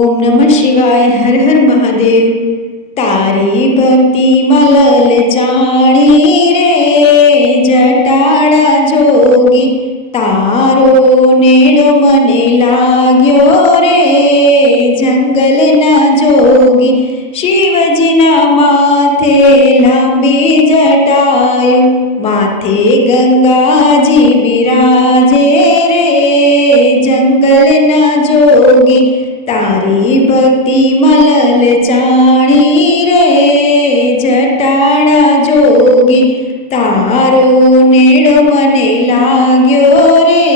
ઓમ નમઃ શિવાય. હર હર મહાદેવ. તારી ભક્તિ મલલ જાણી રે જટાડા જોગી, તારો નેડો મને લાગ્યો રે જંગલના જોગી. શિવજીના માથે લાંબી જટાયું, માથે ગંગાજી બિરાજે રે જંગલના જોગી. તારી ભક્તિ મલલ જાણી રે જટાડા જોગી, તારો નેડો મને લાગ્યો રે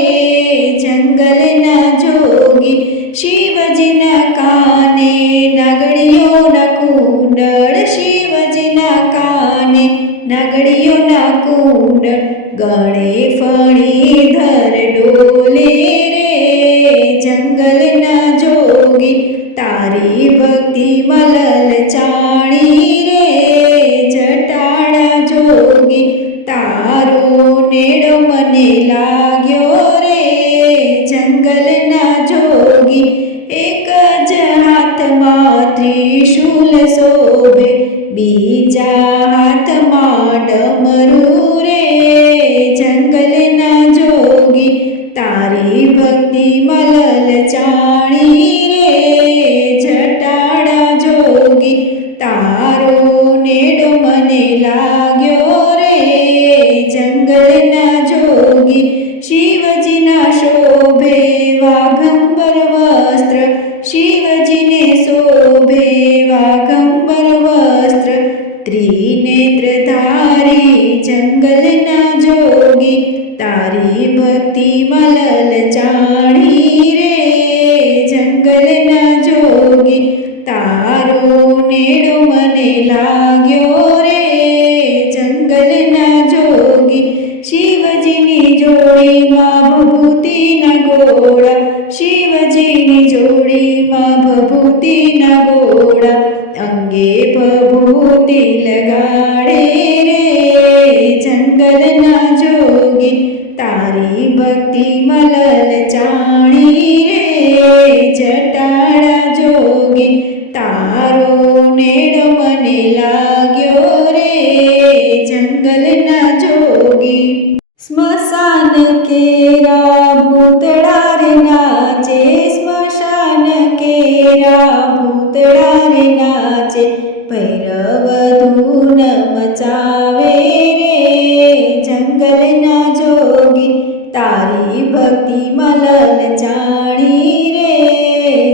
જંગલના જોગી. શિવજીના કાને નગડીઓના કુંડળ, શિવજીના કાને નગડીઓના કુંડળ, ગળે ફણીધર ડોલે રે જંગલના જોગી. તારી ભક્તિ મલલ જાણી રે જટાડા જોગી, તારો નેડો મને લાગ્યો રે જંગલના જોગી. એક જ હાથમાં ત્રિશૂલ શોભે, બીજા હાથમાં ડમરું રે જંગલના જોગી. તારી ભક્તિ મલલ જાણી રે જટાડા જોગી, તારો નેડો મને લાગ્યો રે જંગલના જોગી. શિવજીના શોભે વાઘંબર વસ્ત્ર, શિવજીને શોભે વાઘંબર વસ્ત્ર, ત્રિનેત્રધારી જંગલના જોગી. તારી ભક્તિ મલલ જાણી રે જંગલના જોગી, તારો નેડો મને લાગ્યો રે જંગલના જોગી. શિવજીની જોડીમાં ભભૂતિના ગોળા, શિવજીની જોડીમાં ભભૂતિના ગોળા, અંગે ભભૂતિ લગાડે રે જંગલના જોગી. તારી ભક્તિ મલલ જાણી રે જટાડા જોગી, તારો નેડો મને લાગ્યો રે જંગલના જોગી. સ્મશાન કેરા ભૂતળા રે નાચે, સ્મશાન કેરા ભૂતળા રે નાચે, ભૈરવ ધૂન મચાવે રે જંગલના જોગી. તારી ભક્તિ મલલ જાણી રે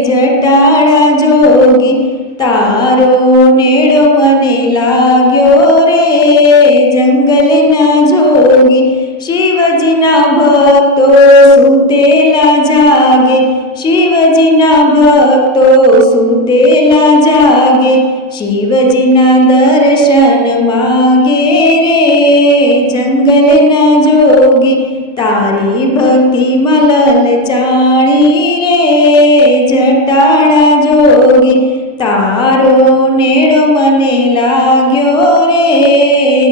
જટાડા જોગી, તારો નેડો મને લાગ્યો રે જંગલના જોગી. શિવજીના ભક્તો સુતેલા જાગે, શિવજીના ભક્તો સુતેલા જાગે, શિવજીના દર્શન માગે રે જંગલના જોગી. તારી ભક્તિ મલલ જાણી રે જટાડા જોગી, તારો નેડો મને લાગ્યો રે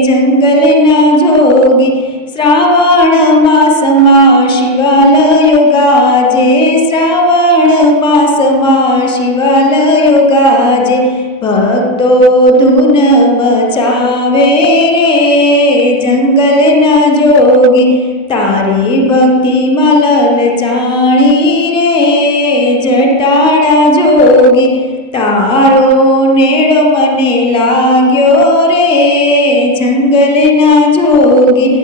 જંગલના જોગી. શ્રાવણ માસમાં શિવાલયો ગાજે, શ્રાવણ માસમાં શિવાલયો ગાજે, ભક્તો ધૂન મચાવે રે જંગલના જોગી. તારી ભક્તિ મલલ જાણી રે જટાડા જોગી, તારો નેડો મને લાગ્યો રે જંગલના જોગી.